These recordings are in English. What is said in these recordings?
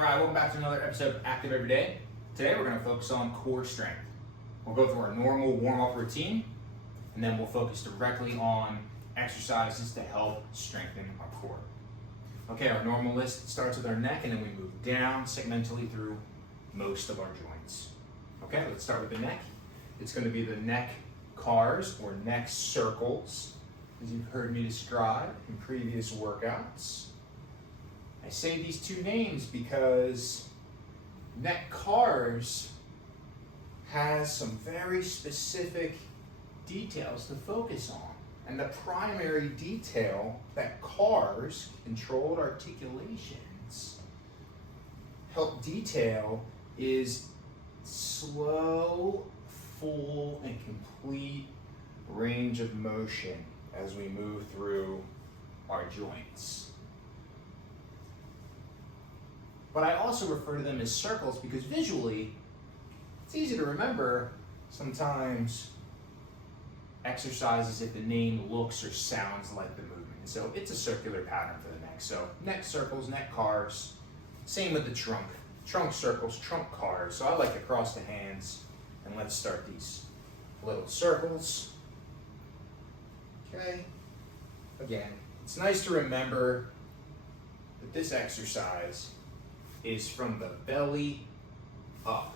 All right, welcome back to another episode of Active Every Day. Today we're going to focus on core strength. We'll go through our normal warm-up routine, and then we'll focus directly on exercises to help strengthen our core. Okay, our normal list starts with our neck, and then we move down segmentally through most of our joints. Okay, let's start with the neck. It's going to be the neck cars or neck circles, as you've heard me describe in previous workouts. I say these two names because neck cars has some very specific details to focus on. And the primary detail that cars, controlled articulations, help detail is slow, full, and complete range of motion as we move through our joints. But I also refer to them as circles because visually, it's easy to remember sometimes exercises if the name looks or sounds like the movement. So it's a circular pattern for the neck. So neck circles, neck cars. Same with the trunk. Trunk circles, trunk cars. So I like to cross the hands and let's start these little circles. Okay. Again, it's nice to remember that this exercise is from the belly up,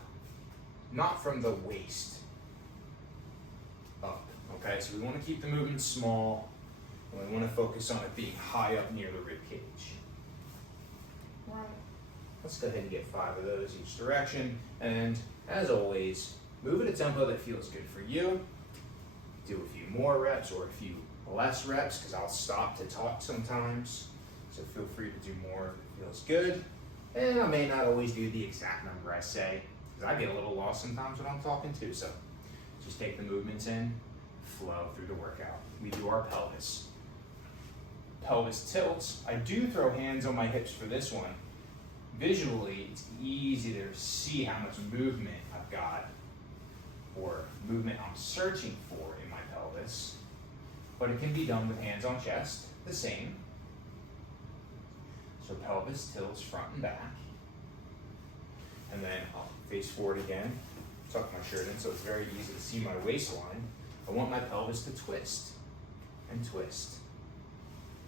not from the waist up. Okay, so we want to keep the movement small, and we want to focus on it being high up near the rib cage. All right. Let's go ahead and get 5 of those each direction, and as always, move at a tempo that feels good for you. Do a few more reps or a few less reps, because I'll stop to talk sometimes, so feel free to do more if it feels good. And I may not always do the exact number I say, because I get a little lost sometimes when I'm talking too. So just take the movements in, flow through the workout. We do our pelvis. Pelvis tilts. I do throw hands on my hips for this one. Visually, it's easy to see how much movement I've got, or movement I'm searching for in my pelvis. But it can be done with hands on chest, the same. So pelvis tilts front and back. And then I'll face forward again, tuck my shirt in so it's very easy to see my waistline. I want my pelvis to twist and twist.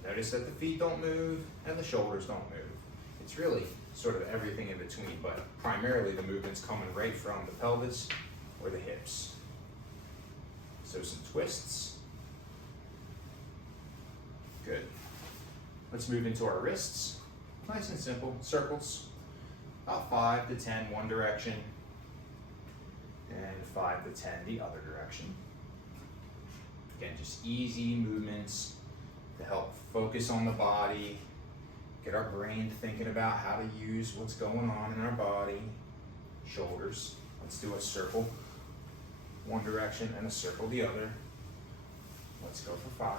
Notice that the feet don't move and the shoulders don't move. It's really sort of everything in between, but primarily the movement's coming right from the pelvis or the hips. So some twists. Good. Let's move into our wrists. Nice and simple, circles, about 5 to 10 one direction, and 5 to 10 the other direction. Again, just easy movements to help focus on the body, get our brain thinking about how to use what's going on in our body. Shoulders, let's do a circle, one direction, and a circle the other. Let's go for 5.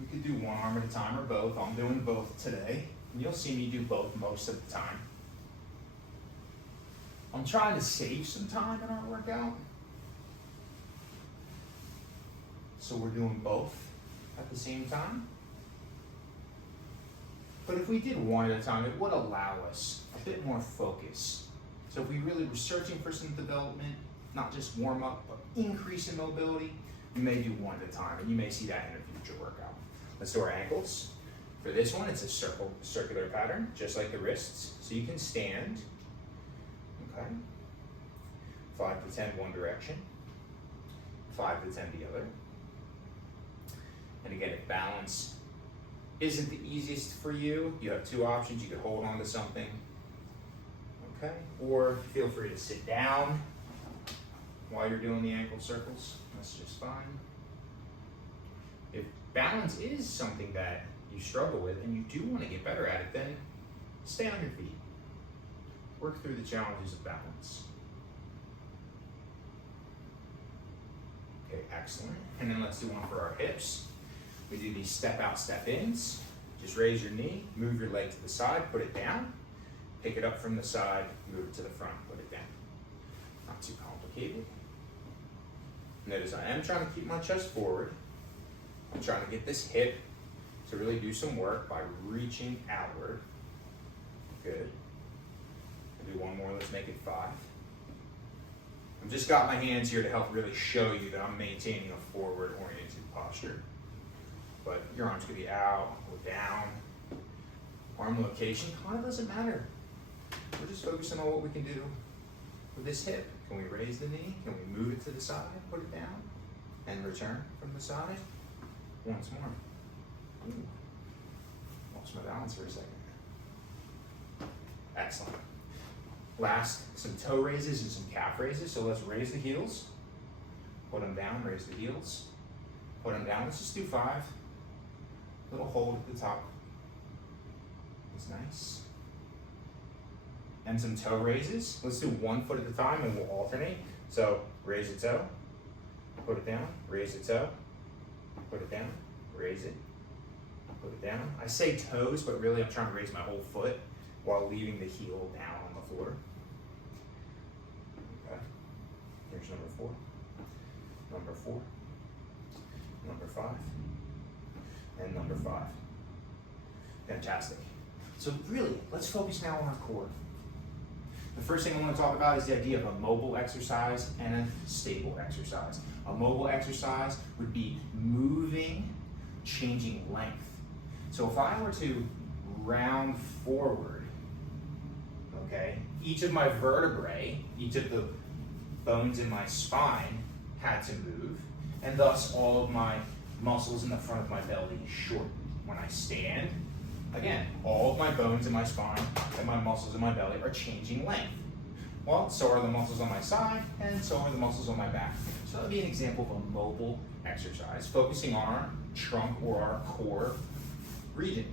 We could do one arm at a time or both. I'm doing both today. And you'll see me do both most of the time. I'm trying to save some time in our workout. So we're doing both at the same time. But if we did one at a time, it would allow us a bit more focus. So if we really were searching for some development, not just warm up, but increase in mobility, we may do one at a time, and you may see that in a future workout. Let's do our ankles. For this one, it's a circular pattern, just like the wrists. So you can stand, okay? 5 to 10 one direction, 5 to 10 the other. And again, if balance isn't the easiest for you, you have 2 options. You could hold on to something, okay? Or feel free to sit down while you're doing the ankle circles. That's just fine. If balance is something that you struggle with and you do want to get better at it, then stay on your feet. Work through the challenges of balance. Okay, excellent. And then let's do one for our hips. We do these step out, step ins. Just raise your knee, move your leg to the side, put it down, pick it up from the side, move it to the front, put it down. Not too complicated. Notice I am trying to keep my chest forward. I'm trying to get this hip to really do some work by reaching outward. Good. let's make it 5. I've just got my hands here to help really show you that I'm maintaining a forward-oriented posture. But your arms could be out or down. Arm location kind of doesn't matter. We're just focusing on what we can do with this hip. Can we raise the knee? Can we move it to the side, put it down, and return from the side? Once more. Ooh. Lost my balance for a second. Excellent. Last, some toe raises and some calf raises. So let's raise the heels, put them down, raise the heels, put them down. Let's just do 5. Little hold at the top. It's nice. And some toe raises. Let's do 1 foot at a time and we'll alternate. So raise a toe, put it down, raise a toe, put it down, raise it, put it down. I say toes, but really I'm trying to raise my whole foot while leaving the heel down on the floor. Okay, here's number 4, number 4, number 5, and number 5. Fantastic. So really, let's focus now on our core. The first thing I want to talk about is the idea of a mobile exercise and a stable exercise. A mobile exercise would be moving, changing length. So if I were to round forward, okay, each of my vertebrae, each of the bones in my spine had to move, and thus all of my muscles in the front of my belly shorten. When I stand, again, all of my bones in my spine and my muscles in my belly are changing length. Well, so are the muscles on my side, and so are the muscles on my back. So that would be an example of a mobile exercise, focusing on our trunk or our core region.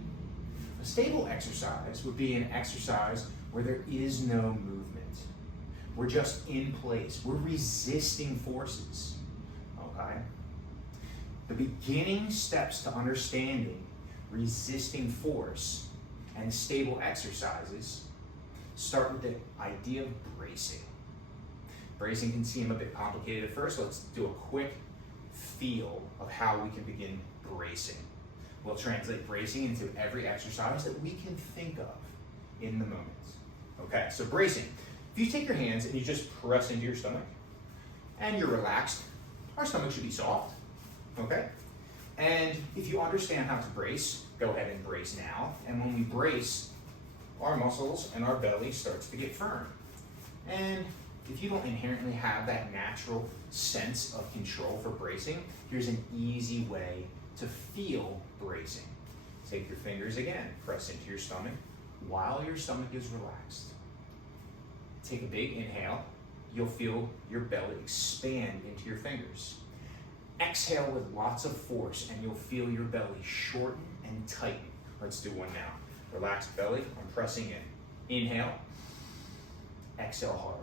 A stable exercise would be an exercise where there is no movement. We're just in place. We're resisting forces, okay? The beginning steps to understanding resisting force and stable exercises start with the idea of bracing. Bracing can seem a bit complicated at first. Let's do a quick feel of how we can begin bracing. We'll translate bracing into every exercise that we can think of in the moment. Okay, so bracing. If you take your hands and you just press into your stomach and you're relaxed, our stomach should be soft, okay? And if you understand how to brace, go ahead and brace now. And when we brace, our muscles and our belly starts to get firm. And if you don't inherently have that natural sense of control for bracing, here's an easy way to feel bracing. Take your fingers again, press into your stomach while your stomach is relaxed. Take a big inhale. You'll feel your belly expand into your fingers. Exhale with lots of force and you'll feel your belly shorten and tighten. Let's do one now. Relaxed belly, I'm pressing in. Inhale, exhale hard.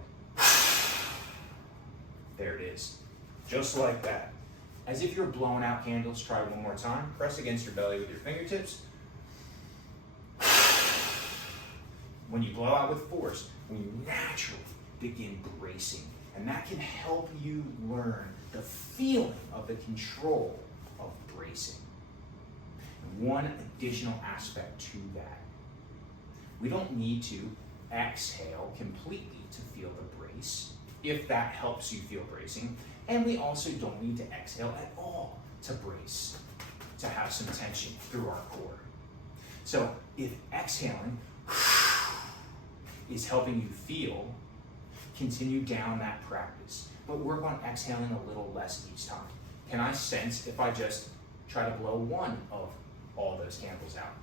There it is. Just like that. As if you're blowing out candles, try one more time. Press against your belly with your fingertips. When you blow out with force, we naturally begin bracing. And that can help you learn the feeling of the control of bracing. And one additional aspect to that, we don't need to exhale completely to feel the brace, if that helps you feel bracing. And we also don't need to exhale at all to brace, to have some tension through our core. So if exhaling is helping you feel, continue down that practice, but work on exhaling a little less each time. Can I sense if I just try to blow one of all those candles out?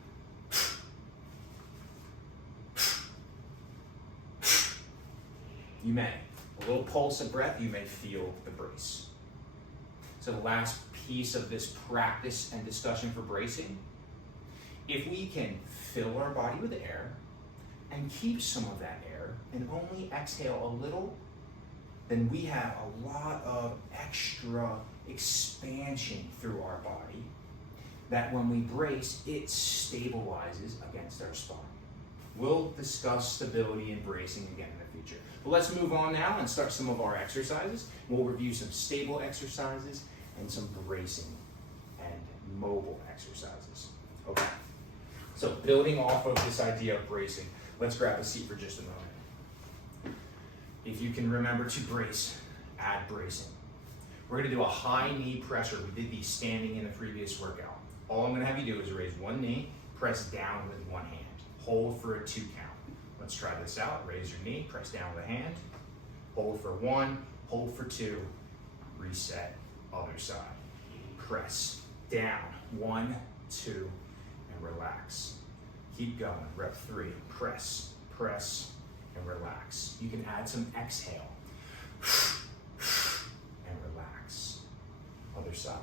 You may. A little pulse of breath, you may feel the brace. So the last piece of this practice and discussion for bracing, if we can fill our body with air and keep some of that air and only exhale a little, then we have a lot of extra expansion through our body that when we brace, it stabilizes against our spine. We'll discuss stability and bracing again in the future. But let's move on now and start some of our exercises. We'll review some stable exercises and some bracing and mobile exercises. Okay, so building off of this idea of bracing, let's grab a seat for just a moment. If you can remember to brace, add bracing. We're gonna do a high knee pressure. We did these standing in the previous workout. All I'm gonna have you do is raise one knee, press down with one hand. Hold for a 2 count. Let's try this out. Raise your knee, press down with a hand. Hold for 1, hold for 2, reset, other side. Press down, 1, 2, and relax. Keep going, rep 3, press, press, and relax. You can add some exhale. And relax. Other side.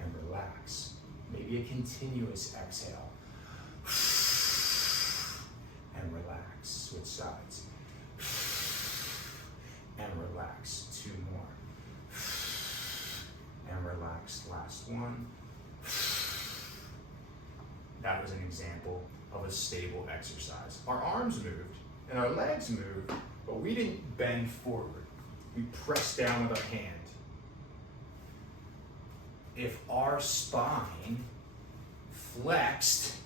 And relax. Maybe a continuous exhale. And relax. Switch sides. And relax. 2 more. And relax. Last one. That was an example of a stable exercise. Our arms moved and our legs moved, but we didn't bend forward. We pressed down with our hand. If our spine flexed,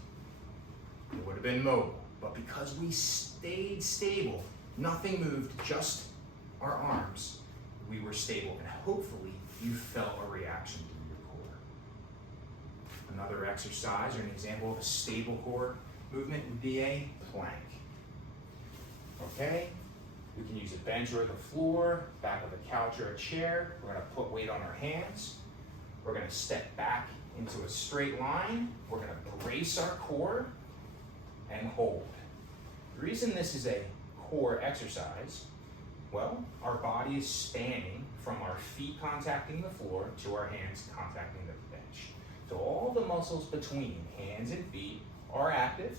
it would have been mobile. But because we stayed stable, nothing moved, just our arms, we were stable. And hopefully you felt a reaction through your core. Another exercise or an example of a stable core movement would be a plank. Okay? We can use a bench or the floor, back of a couch or a chair. We're gonna put weight on our hands. We're gonna step back into a straight line. We're gonna brace our core and hold. The reason this is a core exercise, well, our body is spanning from our feet contacting the floor to our hands contacting the bench. So all the muscles between hands and feet are active,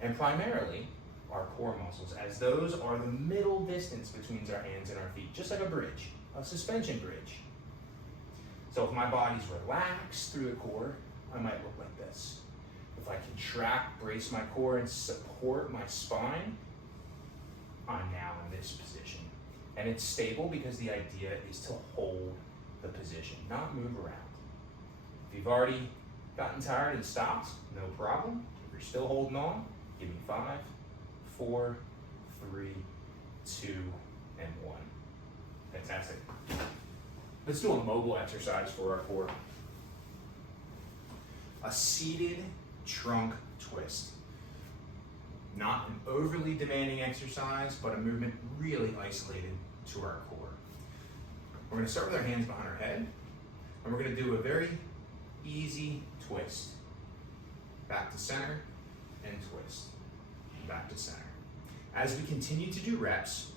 and primarily our core muscles, as those are the middle distance between our hands and our feet, just like a bridge, a suspension bridge. So if my body's relaxed through the core, I might look like this. If I contract, brace my core, and support my spine, I'm now in this position. And it's stable because the idea is to hold the position, not move around. If you've already gotten tired and stopped, no problem. If you're still holding on, give me 5, 4, 3, 2, and 1. Fantastic. Let's do a mobile exercise for our core. A seated trunk twist. Not an overly demanding exercise, but a movement really isolated to our core. We're gonna start with our hands behind our head, and we're gonna do a very easy twist. Back to center, and twist. Back to center. As we continue to do reps,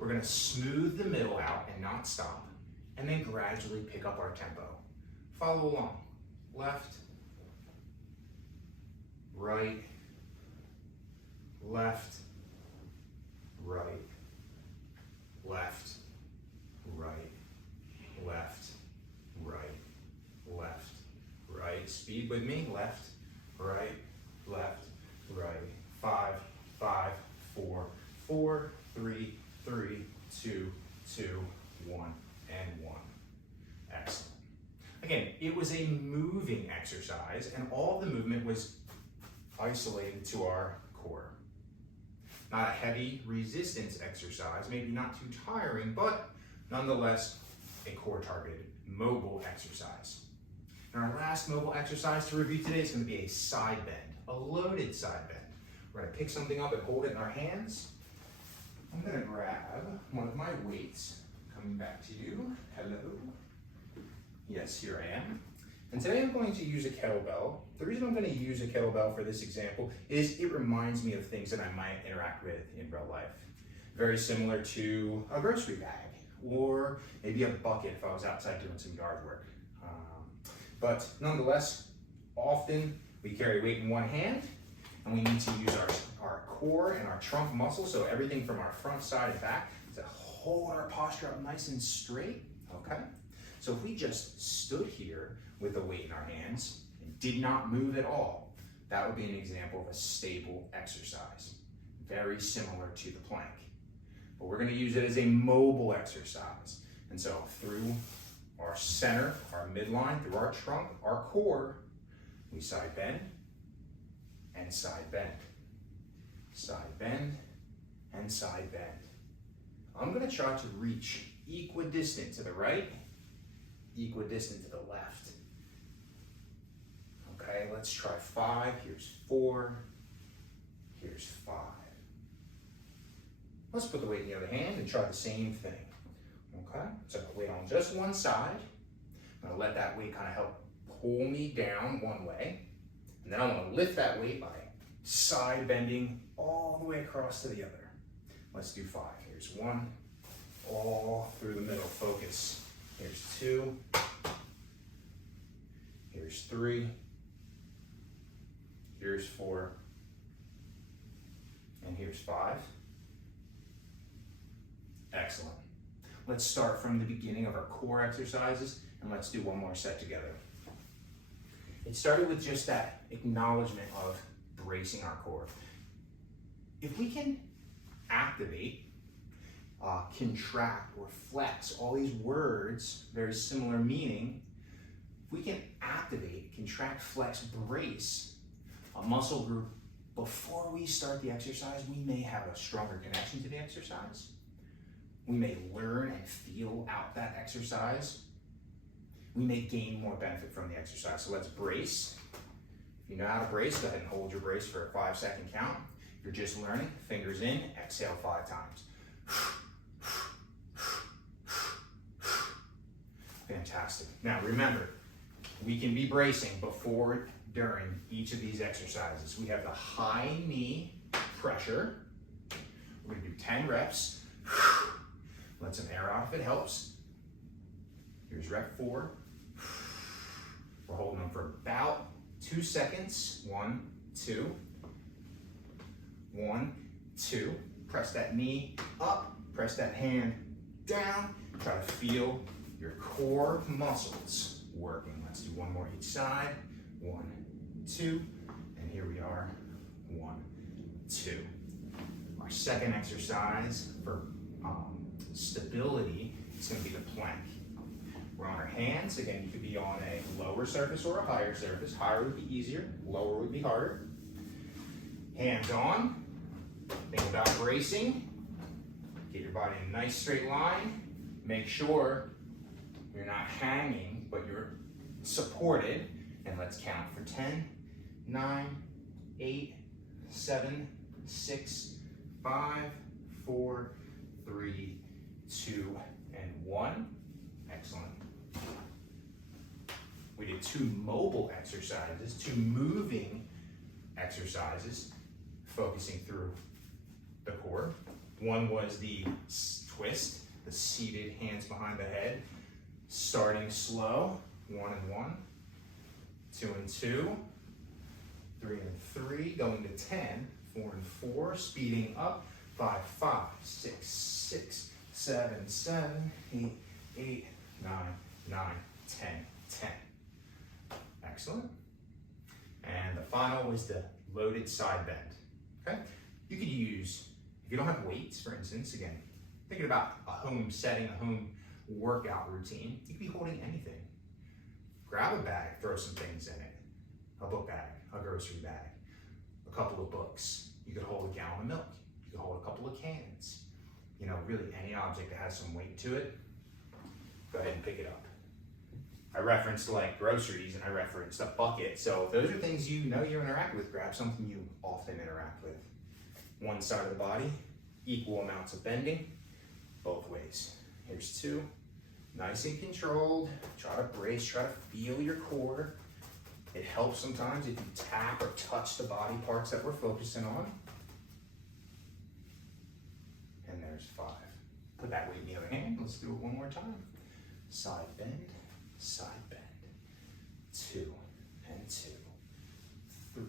we're gonna smooth the middle out and not stop, and then gradually pick up our tempo. Follow along. Left, right, left, right, left, right, left, right, left, right. Speed with me. Left, right, left, right. 5, 5, 4, 4, 3, 3, 2, 2, 1, and 1. Excellent. Again, it was a moving exercise, and all the movement was isolated to our core. Not a heavy resistance exercise, maybe not too tiring, but nonetheless a core targeted mobile exercise. And our last mobile exercise to review today is going to be a side bend, a loaded side bend. We're going to pick something up and hold it in our hands. I'm going to grab one of my weights. Coming back to you. Hello. Yes, here I am. And today I'm going to use a kettlebell. The reason I'm going to use a kettlebell for this example is it reminds me of things that I might interact with in real life. Very similar to a grocery bag, or maybe a bucket if I was outside doing some yard work. But nonetheless, often we carry weight in one hand, and we need to use our core and our trunk muscle, so everything from our front, side, and back, to hold our posture up nice and straight, okay? So if we just stood here with the weight in our hands and did not move at all, that would be an example of a stable exercise. Very similar to the plank. But we're gonna use it as a mobile exercise. And so through our center, our midline, through our trunk, our core, we side bend and side bend. Side bend and side bend. I'm gonna try to reach equidistant to the right, equidistant to the left. Okay, let's try 5. Here's 4. Here's 5. Let's put the weight in the other hand and try the same thing. Okay, so weight on just one side. I'm gonna let that weight kind of help pull me down one way. And then I wanna lift that weight by side bending all the way across to the other. Let's do 5. Here's 1, all through the middle, focus. Here's 2. Here's 3. Here's 4. And here's 5. Excellent. Let's start from the beginning of our core exercises and let's do one more set together. It started with just that acknowledgement of bracing our core. If we can activate, contract, or flex, all these words, very similar meaning, if we can activate, contract, flex, brace a muscle group before we start the exercise, we may have a stronger connection to the exercise. We may learn and feel out that exercise. We may gain more benefit from the exercise. So let's brace. If you know how to brace, go ahead and hold your brace for a 5-second count. If you're just learning, fingers in, exhale 5 times. Fantastic. Now remember, we can be bracing before, during each of these exercises. We have the high knee pressure. We're gonna do 10 reps. Let some air out if it helps. Here's rep 4. We're holding them for about 2 seconds. 1, 2. 1, 2. Press that knee up, press that hand down. Try to feel your core muscles working. Let's do one more each side. 1, 2, and here we are. 1, 2. Our second exercise for stability is going to be the plank. We're on our hands. Again, you could be on a lower surface or a higher surface. Higher would be easier, lower would be harder. Hands on. Think about bracing. Get your body in a nice straight line. Make sure you're not hanging, but you're supported. And let's count for 10, 9, 8, 7, 6, 5, 4, 3, 2, and 1. Excellent. We did 2 mobile exercises, 2 moving exercises, focusing through the core. One was the twist, the seated hands behind the head, starting slow, 1 and 1, 2 and 2, 3 and 3, going to 10, 4 and 4, speeding up, 5, 5, 6, 6, 7, 7, 8, 8, 9, 9, 10, 10. Excellent. And the final was the loaded side bend. Okay? You could use, if you don't have weights, for instance, again, thinking about a home setting, a home workout routine, you could be holding anything. Grab a bag, throw some things in it. A book bag, a grocery bag, a couple of books. You could hold a gallon of milk. You could hold a couple of cans. You know, really any object that has some weight to it, go ahead and pick it up. I referenced like groceries and I referenced a bucket. So if those are things you know you interact with, grab something you often interact with. One side of the body, equal amounts of bending, both ways. Here's 2, nice and controlled. Try to brace, try to feel your core. It helps sometimes if you tap or touch the body parts that we're focusing on. And there's 5. Put that weight in the other hand. Let's do it one more time. Side bend, 2 and 2, 3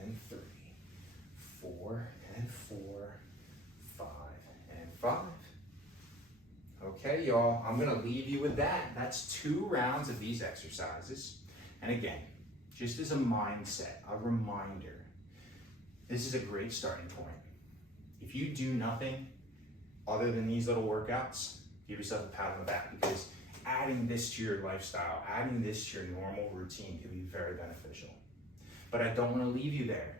and 3, 4 and 4, 5 and 5. Okay, y'all, I'm gonna leave you with that. That's 2 rounds of these exercises. And again, just as a mindset, a reminder, this is a great starting point. If you do nothing other than these little workouts, give yourself a pat on the back, because adding this to your lifestyle, adding this to your normal routine can be very beneficial. But I don't want to leave you there.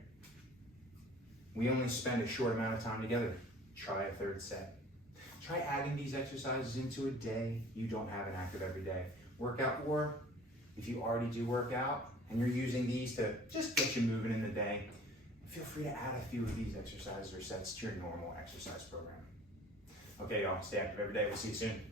We only spend a short amount of time together. try a third set. Try adding these exercises into a day you don't have an active everyday workout, or if you already do work out and you're using these to just get you moving in the day, feel free to add a few of these exercises or sets to your normal exercise program. Okay, y'all, stay active every day. We'll see you soon.